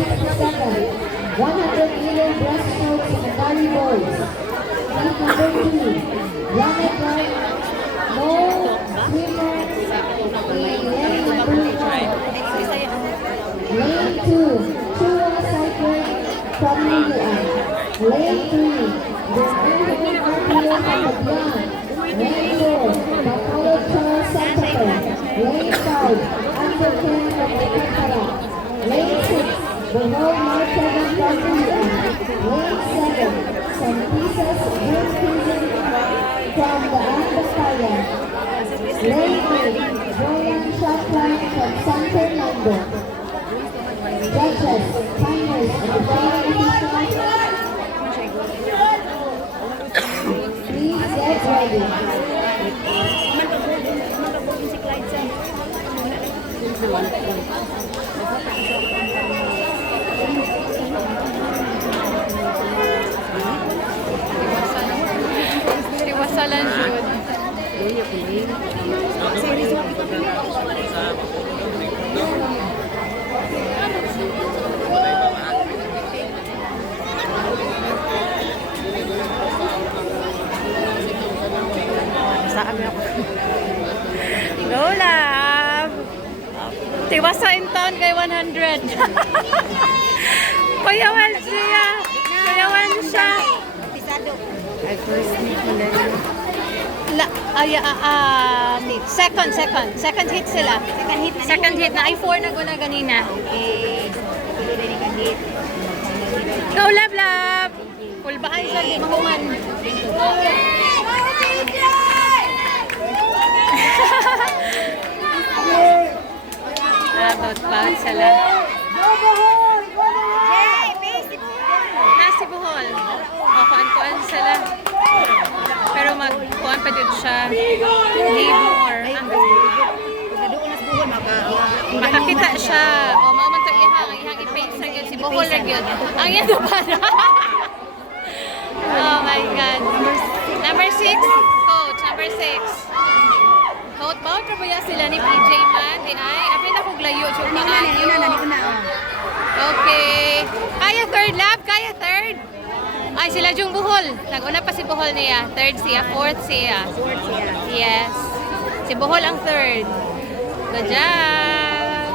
67, 100-meter breaststroke secondary boys. Heat number 3, Janet Wright, no swimmer in lane number 1. Lane 2, Chua Cycling from Ligaan. Lane 3, Bernardo Martio from Baguian. Lane 4, Mapolo Charles Santa Fe. Lane 5, Andrew Ken from Alcantara. Lane 6, Bohol Marcelo from Ligaan. Lane 7, San Pisas Bruce Cruiser from the Antofagasta. Lane 8, Brian Shotline from San Fernando. Judges, timers, and the following officials, please get ready. Iwasalan yun. Saan ako? Go, love! Tiwasain taon kay 100. Kuyawan siya! Kuyawan siya! Ay, first meet ko lang. Second hit sila. Second hit na. Ay, 4 na guna ganina. Go, love, love! Kulbaan siya, di mahuman. About pa sila. Si Bohol. O, kuan-kuan sila. Pero mag-kuan pa dito siya. Need more. Makakita siya. O, mauman ito ihang i-paint sa yun. Si Bohol na yun. Ang yan ba na? Oh my God. Number 6. Coach, number 6. Coach, bawat trabaya sila ni PJ man. Di ay, apin ako glayo. Okay. Kaya third lap? Kaya third? Ay, sila yung Bohol. Nag-una pa si Bohol niya. Third siya. Fourth siya. Yes. Si Bohol ang third. Good job.